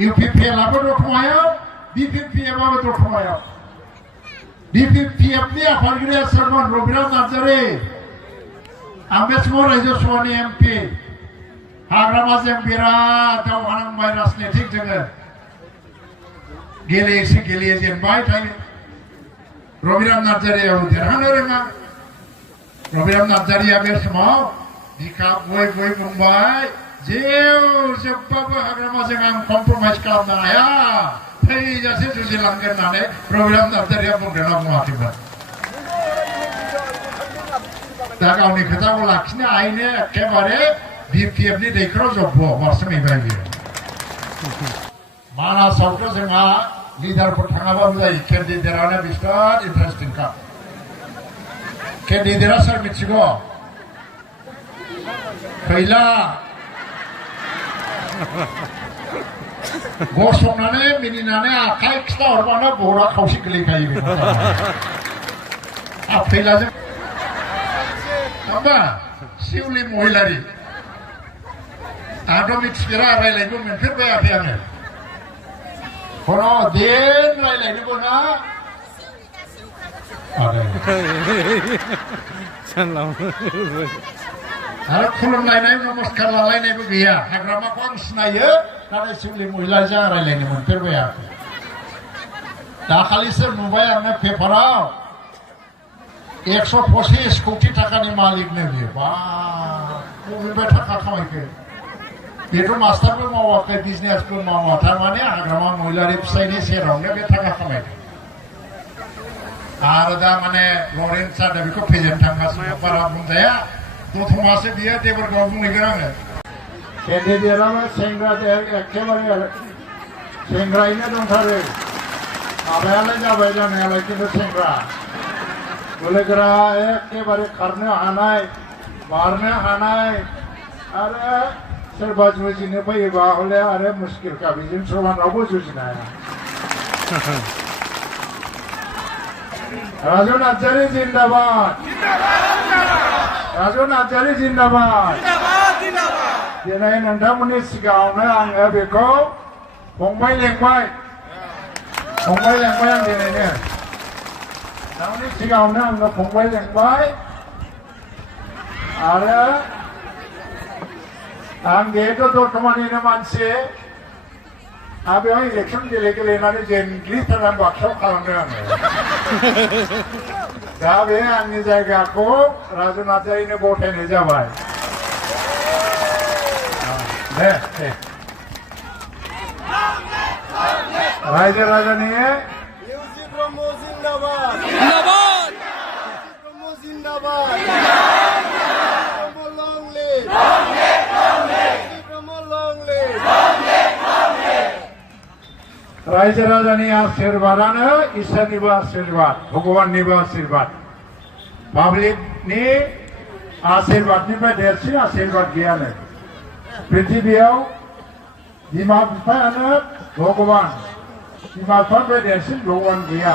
UPPLआबो दतमायाव BPPFआबो दतमायाव BPPFनि आफादगिरिया सोरमोन रबिराम नार्जारी आं बे समाव रायजो सभानि MP हाग्रामाजों बिराद दावहा नांबाय राजनितिक जोङो गेलेयो जेनबाय थायो रबिराम नार्जारीयाव देरहानो रोङा रबिराम नार्जारीया बे समाव बिखा बुयै बुंबाय जोब्बाबो हाग्रामाजों आं कमप्रमाइज खालामनो हाया थैजासे जुजिलांगोन होननानै रबिराम नार्जारीया बुंदोंना बुङाखैमोन दा गावनि खोथाखौ लाखिनो हायैनो एखेबारे BPFनि दैखराव जब्ब बारसोमहैबाय बियो मानासावथ' जोंहा लिडारफोर थाङाबाबो जायो केन्डिडेटआनो बिराद इन्टारेस्टिंखा केन्डिडेटआ सोर मिथिगौ खैला गसंनानै मिनिनानै आखाइ खिथा हरबानो बरा खावसे गोलैखायो बेखौ खैलाजों माबा शिवली महिलारि आंथ' मिथिफेरा रायलायनोबो मोनफेरबायाखै आङो खुनु दिन रायलायनोबो ना आरो खुलुमलायनाय नमस्कार लालायनायबो गैया हाग्रामाखौ आं सिनायो नाथाय शिवली महिलाजों आं रायलायनो मोनफेरबायाखै दाखालिसो नुबाय आङो पेपाराव 125 कोटी टाकानि मालिकनो बियो बा बबेनिफ्राय थाखा खामायखो बेथ' मास्टारबो मावाखै बिजनेसबो मावा थारमाने हाग्रामा महिलारि फिसायनि सेरावनो बे थाखा खामायदों आरो दा माने लरेन्स जादों बेखौ फेजेननो थांगासिनो बारा बुंजाया दतमासो बियो देबरगाव बुंहैगोन आङो केन्डिडेटआबो सेंग्रा एखेबारे सेंग्रायैनो दंथारो माबायालाय जाबाय जानायालाय खिन्थु सेंग्रा बोलोगोरा एखेबारे खारनो हानाय बारनो हानाय आरो सोरबा जुजिनो फैयोबा हले आरो मुस्किलखा बेजों समान रावबो जुजिनो हाया राजु नार्जारी जिन्दाबाद राजु नार्जारी जिन्दाबाद दिनै नोंथांमोननि सिगाङावनो आङो बेखौ फंबाय लेंबाय आं दिनैनो नोंथांमोननि सिगाङावनो आङो फंबाय लेंबाय आरो आं जिहेतु दतमानिनो मानसि आं बेवहाय इलेक्सन गेलेनानै जेनग्लिथारनानै बाक्सायाव खालामदों आङो दा बे आंनि जायगाखौ राजु नार्जारीनो गथायनाय जाबाय दे रायजो राजानि ब्रह्म जिन्दाबाद ब्रह्म जिन्दाबाद रायजो राजानि आशीर्वादानो इसोरनिबो आशीर्वाद भगवाननिबो आशीर्वाद पाब्लिकनि आशीर्वादनिफ्राय देरसिन आशीर्वाद गैयानो पृथिबियाव बिमा बिफायानो भगवान बिमा बिफानिफ्राय देरसिन भगवान गैया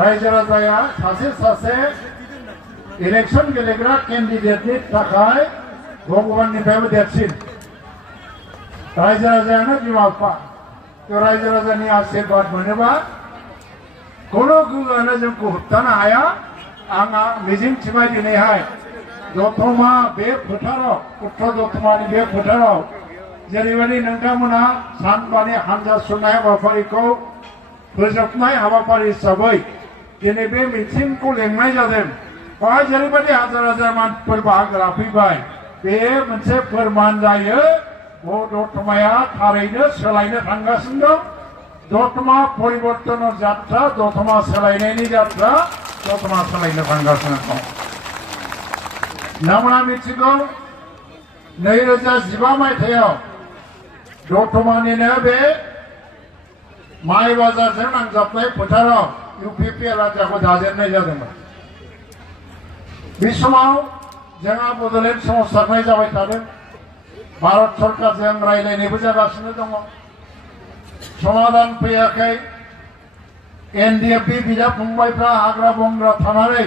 रायजो राजाया सासे इलेक्शन गेलेग्रा केन्डिडेटनि थाखाय भगवाननिफ्रायबो देरसिन रायजो राजायानो बिमा बिफा रायजो राजानि आशीर्वाद मोनोबा खुनु गोहोआनो जोंखौ होबथानो हाया आंहा मिजिंथिबाय दिनैहाय दतमा बे फोथाराव उत्तर दतमानि बे फोथाराव जेरैबायदि नोंथांमोना सानबानि हानजा सुरनाय हाबाफारिखौ फोजोबनाय हाबाफारि हिसाबै दिनै बे मिटिंखौ लेंनाय जादों बेवहाय जेरैबायदि हाजार हाजार मानसिफोर बाहागो लाफैबाय बे मोनसे फोरमान जायो दतमाया थारैनो सोलायनो थांगासिनो दं दतमा परिबर्तन जात्रा दतमा सोलायनायनि जात्रा दतमा सोलायनो थांगासिनो दं नोंथांमोना मिथिगौ 2015 मायथाइयाव दतमानिनो बे माइ बाजारजों नांजाबनाय फोथाराव UPPL जायखौ दाजेननाय जादोंमोन बे समाव जोंहा बड'लेण्ड सोमावसारनाय जाबाय थादों भारत सरकारजों रायलायनायबो जागासिनो दङ समाधान फैयाखै NDFB बिदा फंबायफ्रा हाग्रा बंग्रा थानानै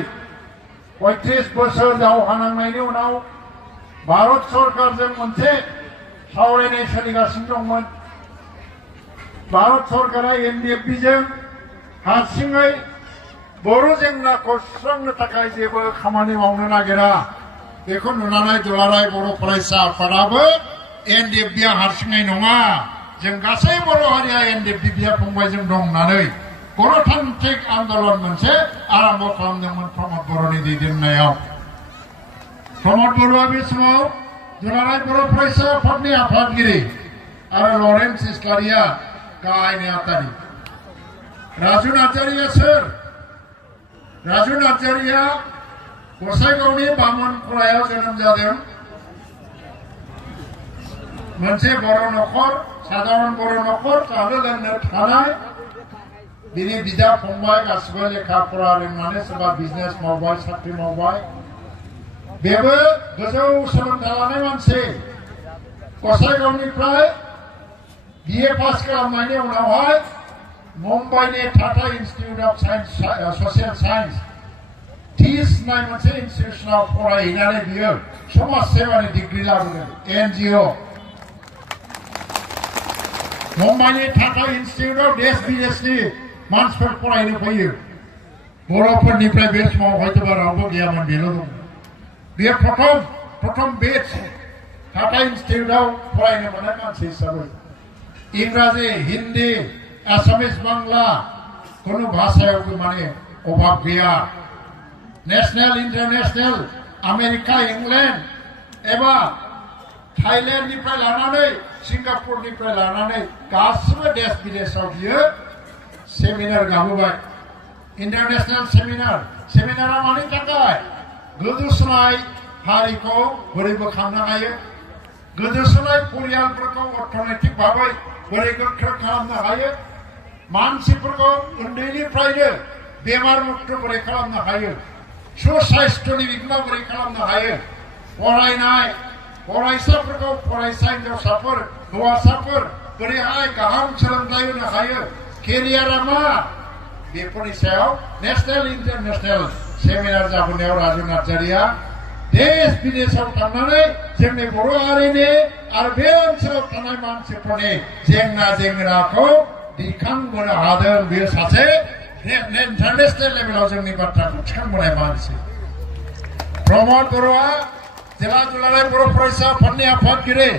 35 बोसोर दावहा नांनायनि उनाव भारत सरकारजों मोनसे सावरायनाय सोलिगासिनो दंमोन भारत सरकारा एनडिएफबि जों हारसिङै बर' जेंनाखौ सुस्रांनो थाखाय जेबो खामानि मावनो नागिरा बेखौ नुनानै दुलाराय बर' फरायसा आफादाबो एनडिएफबिआ हारसिङै नङा जों गासै बर' हारिया एनडिएफबि बिदा फंबायजों दं होननानै गणतान्त्रिक आन्दलन मोनसे आरम्भ खालामदोंमोन प्रमद बर'नि दैदेननायाव। प्रमद बर'आ बे समाव दुलाराय बर' फरायसा आफादनि आफादगिरि आरो लरेन्स इस्लारिया गाहाय नेहाथारि। राजु नार्जारिया सोर? राजु नार्जारिया गसाइगावनि बामोनखरायाव जोनोम जादों। मोनसे बर' नखर, साधारन बर' नखर, जानो लोंनो थानाय। बिनि बिदा फंबाय गासिबो लेखा फरा रोंनानै सोरबा बिजनेस मावबाय, साख्रि मावबाय। बेबो गोजौ सोलोंथाइ लानाय मानसि। गसाइगावनिफ्राय बिए पास खालामनायनि उनावहाय मुम्बाइनि Tata institute of science social science टिस होननाय मोनसे इन्स्टिट्यूशनाव फरायहैनानै बियो समाज सेवानि डिग्री लाबोदों एनजिअ। मुम्बाइनि टाटा इन्स्टिट्यूटआव देश विदेशनि मानसिफोर फरायनो फैयो। बर'फोरनिफ्राय बे समाव हयतोबा रावबो गैयामोन, बेल' दं। बेयो प्रथम बेच टाटा इन्स्टिट्यूटआव फरायनो मोननाय मानसि हिसाबै इंराजि, हिन्दी, आसामिस, बांला कुनु भाषायावबो माने अभाब गैया। नेशनेल, इन्टारनेशनेल, आमेरिका, इंलेण्ड एबा थाइलेण्डनिफ्राय लानानै सिंगापुरनिफ्राय लानानै गासिबो देश विदेशाव बियो सेमिनार गाबोबाय। इन्टारनेशनेल सेमिनारा मानि थाखाय? गोदोसोनाय हारिखौ बोरै बोखांनो हायो, गोदोसोनाय परियालफोरखौ अर्थनैतिक भाबै बोरै गोख्रों खालामनो हायो, मानसिफोरखौ उन्दैनिफ्रायनो बेमार मुक्त बोरै खालामनो हायो, सुसास्थ्यनि बिगोमा बोरै खालामनो हायो, फरायनाय फरायसाफोरखौ फरायसा हिनजावसाफोर हौवासाफोर बोरैहाय गाहाम सोलोंथाइ होनो हायो, केरियारा मा, बेफोरनि सायाव नेशनेल इन्टारनेशनेल सेमिनार जाबोनायाव राजु नार्जारिया देश विदेशाव थांनानै जोंनि बर' हारिनि आरो बे ओनसोलाव थानाय मानसिफोरनि जेंना जेंनाखौ दिखांबोनो हादों। बेयो सासे इन्टारनेशनेल लेभेलाव जोंनि बाथ्राखौ थिखांबोनाय मानसि। प्रमद बर'आ जिल्ला दुलाराय बर' फरायसा आफादनि आफादगिरि।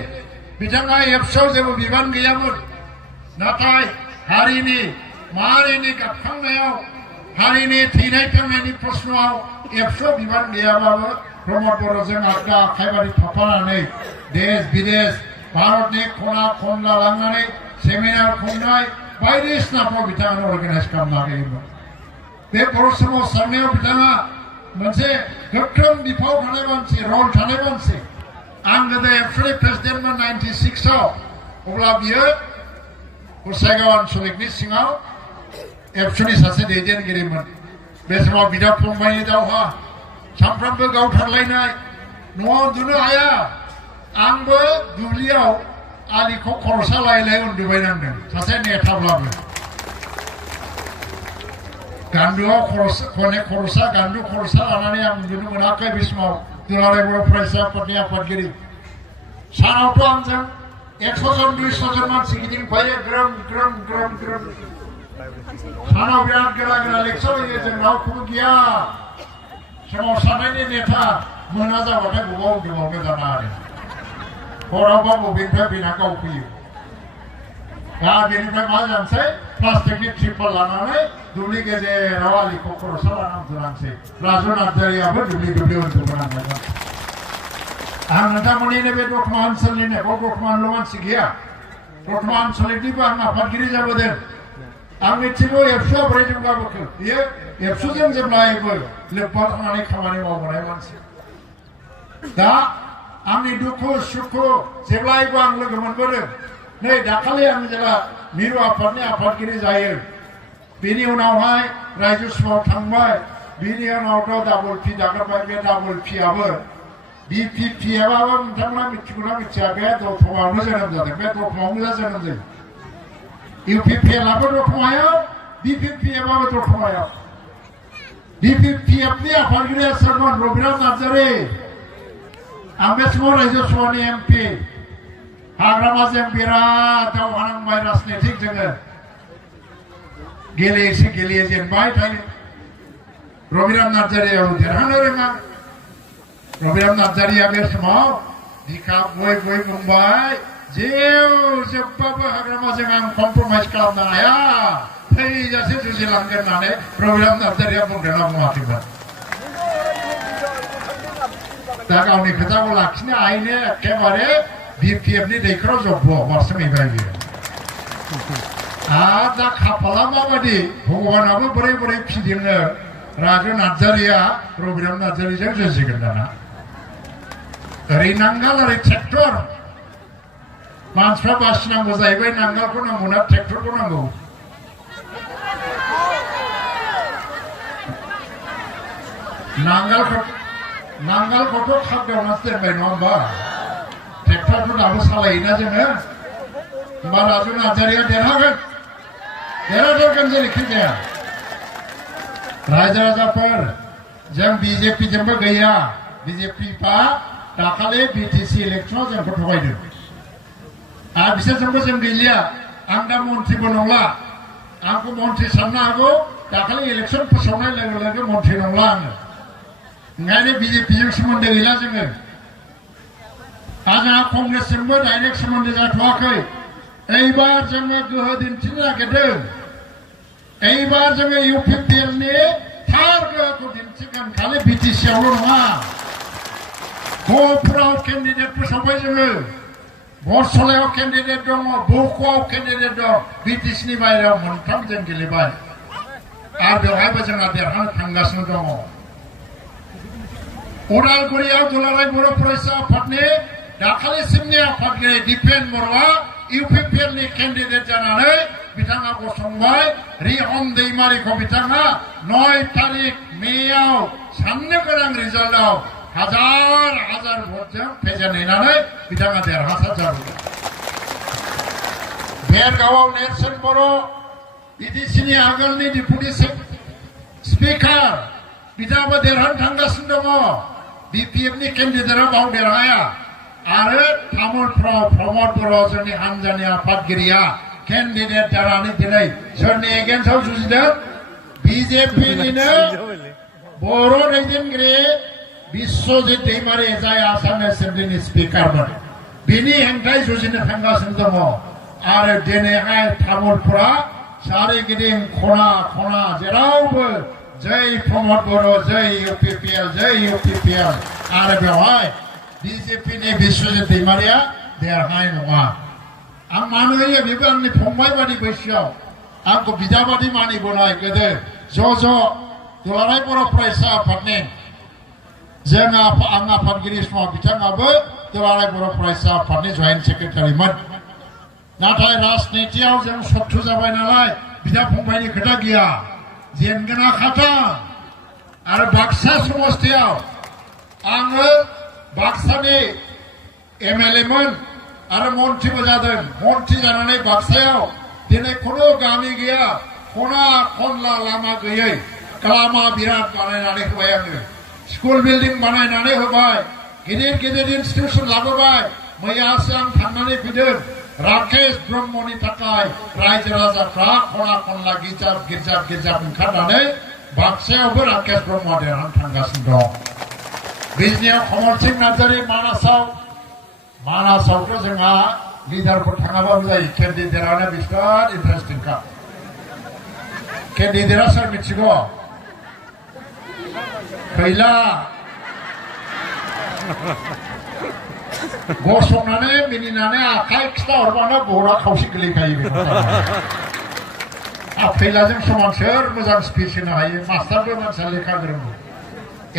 बिथाङा एबसुआव जेबो बिबान गैयामोन, नाथाय हारिनि माहारिनि गाबखांनायाव, हारिनि थैनाय थांनायनि प्रश्नआव एबसुआव बिबान गैयाबाबो प्रमद बर'जों आगदा आखाइबारि थाफानानै देश विदेश भारतनि खना खनला लांनानै सेमिनार खुंनाय बायदिसिनाखौ बिथाङानो अर्गानाइज खालामना होयोमोन। बे बर' सोमावसारनायाव बिथाङा मोनसे गोख्रों बिफाव थानाय मानसि, रल थानाय मानसि। आं गोदो एबसुनि प्रेसिडेन्टमोन 96आव, अब्ला बियो गसाइगाव आन्सलिकनि सिङाव एबसुनि सासे दैदेनगिरिमोन। बे समाव बिदा फंबायनि दावहा, सानफ्रामबो गावथारलायनाय, न'आव उन्दुनो हाया। आंबो दुब्लियाव आलिखौ खरसा लायै उन्दुबाय नांदों, सासे नेताब्लाबो। गान्दुआव खरसा गान्दु खरसा लानानै आं उन्दुनो मोनाखै। बे समाव दुलाराय बर' फरायसा आफादनि आफादगिरि। सानावथ' आंजों 100 जन 200 जन मानसि गिदिंफायो, ग्रोम ग्रोम ग्रोम ग्रोम। सानाव बिराद गोरा गोरा लेक्सार होयो, जों रावखौबो गिया। सोमावसारनायनि नेता मोना जाबाथाय बबाव उन्दुबावनो दाना आरो हरावबा बबेनिफ्राय फैना गावफैयो। दा बेनिफ्राय मा जानोसै, प्लास्टिकनि ट्रिपल लानानै दुब्लि गेजेराव आलिखौ खरसा लाना उन्दुनांसै। राजु नार्जारियाबो दुब्लि उन्दुबोनांबाय। आं नोंथांमोननिनो बे दतमा ओनसोलनिनो, दतमानिल' मानसि गैया, दतमा आन्सलिकनिबो आं आफादगिरि जाबोदों। आं मिथिगौ एबसुआ बोरै जौगाबोखो। बियो एबसुजों जेब्लायबो लोब्बा थानानै खामानि मावबोनाय मानसि। दा आंनि दुखु सुखु जेब्लायबो आं लोगो मोनबोदों। नै दाखालि आं जेब्ला मिरु आफादनि आफादगिरि जायो, बेनि उनावहाय रायजो सभायाव थांबाय। बेनि उनावथ' डाबल पि दागारबाय। बे डाबल पिआबो बिपिपिएबाबो नोंथांमोना मिथिगौना मिथिया, बे दतमायावनो जोनोम जादों। बे दतमायावनो जोनोम जायो। इउपिपिएलआबो दतमायाव, बिपिपिएबाबो दतमायाव। बिपिपिएफनि आफादगिरिया सोरमोन? रबिराम नार्जारि। आं बे समाव रायजो सभानि एमपि। हाग्रामाजों बिराद दावहा नांबाय राजनितिक जोङो। गेलेयो जेनबाय थायो रबिराम नार्जारियाबो देरहानो रोङा रबिराम नार्जारिया बे समाव बिखा बुयै बुंबाय जोब्बाबो हाग्रामाजों आं कमप्रमाइज खालामनो हाया थैजासे जुजिलांगोन होननानै रबिराम नार्जारिया बुंदोंना बुङाखैमोन दा गावनि खोथाखौ लाखिनो हायैनो एखेबारे बिपिएफनि दैखराव जब्ब बारसोमहैबाय बियो आरो दा खाफाला माबादि भगबानाबो बोरै फिदिङो राजु नार्जारिया रबिराम नार्जारिजों जुजिगोन दाना ओरै नांगाल ओरै ट्रेक्टर मानसिफ्रा बासिनांगौ जाहैबाय नांगालखौ नांगौना ट्रेक्टरखौ नांगौ नांगालखौथ' खाबदावनासो दोनबाय नङा होमबा ट्रेक्टरखौ दाबो सालायोना जोङो होमबा राजु नार्जारिया देरहागोन जेरैखि जाया रायजो राजाफोर जों बिजेपिजोंबो गैया बिजेपिआ दाखालि बिटिसि इलेक्सनाव जोंखौ थगायदों आरो बिसोरजोंबो जों गैलिया आं दा मन्थ्रिबो नंला आंखौ मन्थ्रि साननो हागौ दाखालि इलेक्सन फोसावनाय लोगो लोगो मन्थ्रि नंला आङो ओंखायनो बिजेपिजों सोमोन्दो गैला जोङो आरो कंग्रेसजोंबो डाइरेक्ट सोमोन्दो जाथ'वाखै এইবার जोङो गोहो दिन्थिनो नागिरदों এইবার जोङो इउपिपिएलनि थार गोहोखौ दिन्थिगोन खालि बिटिसिआवल' नङा गहपुराव केन्डिडेट फोसावबाय जोङो बरसलायाव केन्डिडेट दङ बौख'आव केन्डिडेट दं बिटिसिनि बाहेरायाव मोनथाम जों गेलेबाय आरो बेवहायबो जोंहा देरहानो थांगासिनो दङ उदालगुरियाव दुलाराय बर' फरायसा आफादनि दाखालिसिमनि आफादगिरि दिपेन बर'आ इउपिपिएलनि केन्डिडेट जानानै बिथाङा गसंबाय रिहन दैमारिखौ बिथाङा 9 तारिख मेयाव साननो गोनां रिजाल्टआव हाजार भटजों फेजेनहैनानै बिथाङा देरहासार जाबोदों भेरगावआव नेरसोन बर' बिटिसिनि आगोलनि डिपुटि स्पिकार बिथाङाबो देरहानो थांगासिनो दङ बिपिएफनि केन्डिडेटआ बाव देरहाया आरो तामुलपुराव प्रमद बर' जोंनि हानजानि आफादगिरिया केन्डिडेट जानानै दिनै सोरनि एगेन्स्टआव जुजिदों बिजेपिनिनो बर' दैदेनगिरि बिश्वजित दैमारि जाय आसाम एसेम्बलिनि स्पिकारमोन बिनि हेंथायै जुजिनो थांगासिनो दङ आरो दिनैहाय तामुलपुरा सारिगिदिं खना जेरावबो जै प्रमद बर' जै इउपिपिएल आरो बेवहाय बिजेपिनि बिश्वजित दैमारिया देरहानाय नङा आं मानो होयो बेबो आंनि फंबाय बादि बैसोआव आंखौ बिदा बादि मानिबोनाय गोदो ज' दुलाराय बर' फरायसा आफादनि आं आफादगिरि समाव बिथाङाबो दुलाराय बर' फरायसा आफादनि जइन्ट सेक्रेटारिमोन नाथाय राजनितियाव जों सत्तु जाबाय नालाय बिदा फंबायनि खोथा गैया जेनगोना खाथा आरो बाक्सा समस्तियाव आङो बाक्सानि एमएलए मोन आरो मन्थ्रिबो जादों मन्थ्रि जानानै बाक्सायाव दिनै खुनु गामि गैया खना खनला लामा गैयै लामा बिराद बानायनानै होबाय आङो स्कुल बिल्डिं बानायनानै होबाय गिदिर इन्स्टिटिउसन लाबोबाय मैयासो आं थांनानै फैदों राकेश ब्रह्मनि थाखाय रायजो राजाफ्रा खना खनला गिर्जा ओंखारनानै बाक्सायावबो राकेश ब्रह्मआ देरहानो थांगासिनो दं बिजनियाव कमल सिंह नार्जारि मानासावथ' जोंहा लिडारफोर थाङाबाबो जायो केन्डिडेटआनो बिराद इन्टारेस्टिंखा केन्डिडेटआ सोर मिथिगौ खैला गसंनानै मिनिनानै आखाइ खिथा हरबानो बरा खावसे गोलैखायो बेखौ खैलाजों समान सोर मोजां स्पिच होनो हायो मास्टारबो मानसिया लेखा गोरोंबो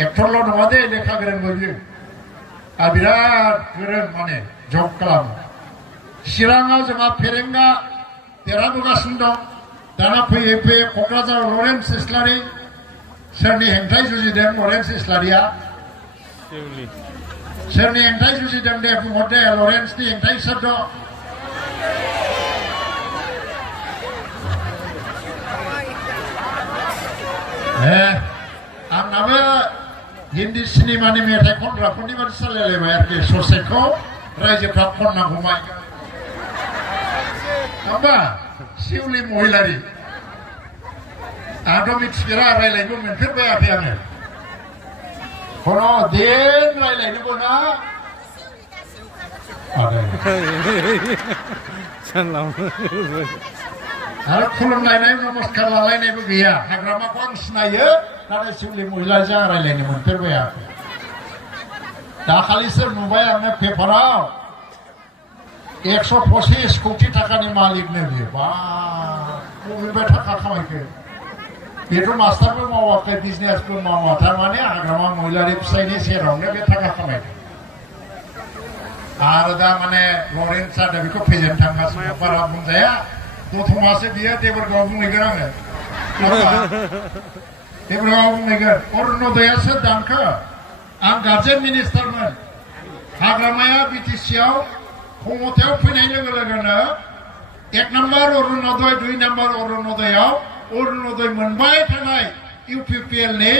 एक्टरल' नङा दे लेखा गोरोंबो बियो आरो बिराद गोरों माने जब खालामो चिराङाव जोंहा फेरेंगा देरहाबोगासिनो दं दाना फैयै क'क्राझार लरेन्स इस्लारि सोरनि हेंथायै जुजिदों लरेन्स इस्लारिया सोरनि हेंथायै जुजिदों दे बुंहर दे लरेन्सनि हेंथायै सोर दं आंनाबो हिन्दी सिनेमानि मेथाइ खनग्राफोरनि बादि सालायलायबाय आरोखि ससेखौ रायजोफ्रा खननांगौमाय होमबा शिवली महिलारि आंथ' मिथिफेरा रायलायनोबो मोनफेरबायाखै आङो खन' दिन रायलायनोबो ना आरो खुलुमलायनाय नमस्कार लालायनायबो गैया हाग्रामाखौ आं सिनायो नाथाय सिमलि महिलाजों आं रायलायनो मोनफेरबायाखै दाखालिसो नुबाय आङो पेपाराव 125 कोटी टाकानि मालिकनो बियो बा बबेनिफ्राय थाखा खामायखो बेथ' मास्टारबो मावाखै बिजनेसबो मावा थारमाने हाग्रामा महिलारि फिसायनि सेरावनो बे थाखा खामायदों आरो दा माने लरेन्स दा बेखौ फेजेन थांगासिनो बारा बुंजाया दतमासो बियो देबरगाव बुंहैगोन आङो देबरगाव बुंहैगोन अरुणोदयासो दानखो आं गार्जेन मिनिस्टारमोन हाग्रामाया बिटिसिआव क्षमतायाव फैनाय लोगो लोगोनो 1 नम्बर अरुणोदय 2 नम्बर अरुणोदयाव अरुणोदय मोनबाय थानाय इउपिपिएल नि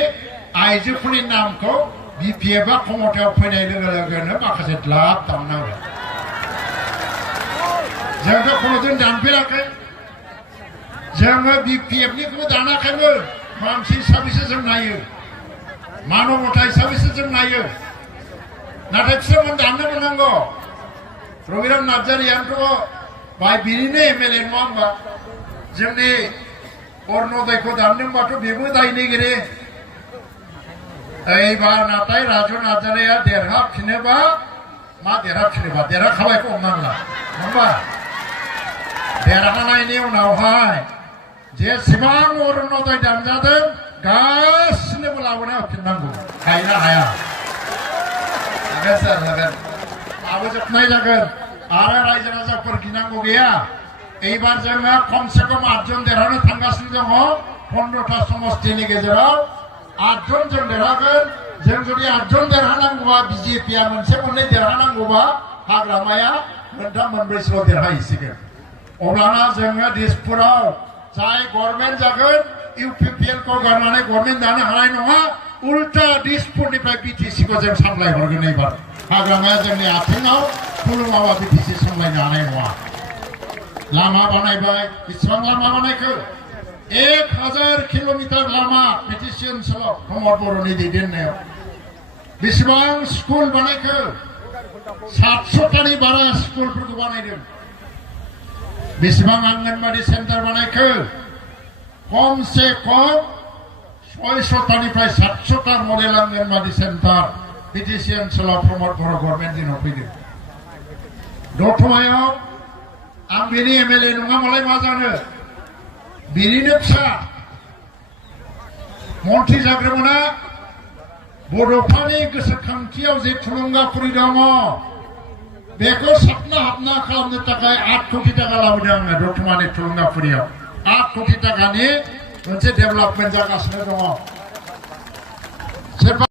आइजोफोरनि नामखौ बिपिएफआ क्षमतायाव फैनाय लोगो लोगोनो माखासे लाब दाननांगौ जोंथ' खुनुदिन दानफेराखै जोङो बिपिएफनिखौबो दानाखैमोन मानसि हिसाबैसो जों नायो मानबता हिसाबैसो जों नायो नाथाय बिसोरमोन दाननो मोननांगौ रबिराम नार्जारियानोथ' बाय बिनिनो एमएलए नङा होमबा जोंनि अरुणोदयखौ दानदोंबाथ' बेबो दायनिगिरि এইবার নাথায় রাজু নার্জারিয়া দেरहाफिनोबा मा देरहाफिनोबा देरहाखाबायखौ हमनांला होमबा देरहानायनि उनावहाय जेसेबां अरुणोदय दानजादों गासिनोबो लाबोना होफिननांगौ हायोना हाया हागोन सार हागोन लाबोजोबनाय जागोन आरो रायजो राजाफोर गिनांगौ गैया এইবার जोङो खमसे खम 8 जन देरहानो थांगासिनो दङ 15टा समष्टिनि गेजेराव 8 जन जों देरहागोन जों जुदि 8 जन देरहानांगौबा बिजेपिआ मोनसे मोननै देरहानांगौबा हाग्रामाया मोनथाम मोनब्रैसोल' देरहाहैसिगोन अब्लाना जोङो दिसपुराव जाय गभर्नमेन्ट जागोन इउपिपिएल खौ गारनानै गभर्नमेन्ट दानो हानाय नङा उल्टा दिसपुरनिफ्राय बिटिसिखौ जों सामलायहरगोन एबार हाग्रामाया जोंनि आथिङाव खुलुमाबा बिटिसि सामलायनो हानाय नङा लामा बानायबाय बेसेबां लामा बानायखो 1000 किलोमीटर लामा बिटिसि ओनसोलाव प्रमद बर'नि दैदेननायाव बेसेबां स्कुल बानायखो 700टानि बारा स्कुलफोरखौ बानायदों बेसेबां आंगनबाड़ी सेन्टार बानायखो खमसे खम 600टानिफ्राय 700टा मडेल आंगनबाड़ी सेन्टार बिटिसि ओनसोलाव प्रमद बर' गभर्नमेन्ट दिनाव फैदों दतमायाव आं बेनि एमएलए नङा मालाय मा जानो बिनिनो फिसा मन्थ्रि जाग्रोमोना बड'फानि गोसोखांथियाव जे थुलुंगाफुरि दङ बेखौ साबना हाबना खालामनो थाखाय 8 कोटी टाका लाबोदों आङो दतमानि थुलुंगाफुरियाव 8 कोटी टाकानि मोनसे डेभेलपमेन्ट जागासिनो दङ